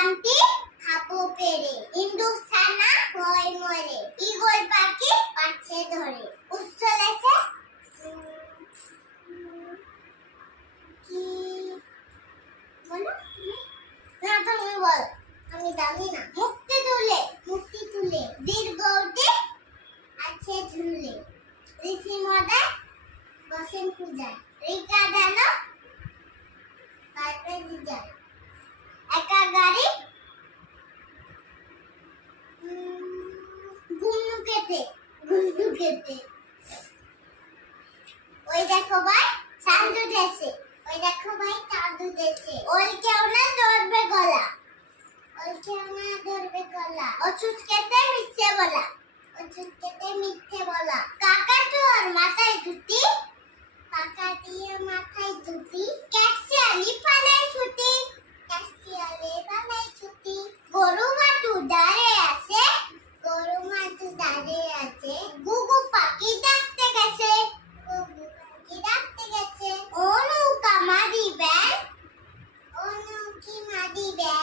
আমটি খাবো পেরে হিন্দুস্তানা হয় মরে ঈগল পাখি পাচ্ছে ধরে উচ্ছলেছে কি বলো না তুমি বল আমি জানি না মুক্তি তুলে দীর্ঘটি আছে ঝুলে ঋষি মদা বসেন পূজায় রিকা দানো কার্পে দিজায় একা গাড়ি ঘুমুকেতে ওই দেখো ভাই চাঁদ উঠেছে ওই কেউ না ধরবে গলা ওষুধ খেতে মিথ্যে বলা কাকা তোর মাথায় ধুতি ক্যাকসিয়ালি পালায় ছুটি গরু মাটু দাঁড়িয়ে আছে গুগু পাখি ডাকতে গেছে ও নৌকি মাদিবেন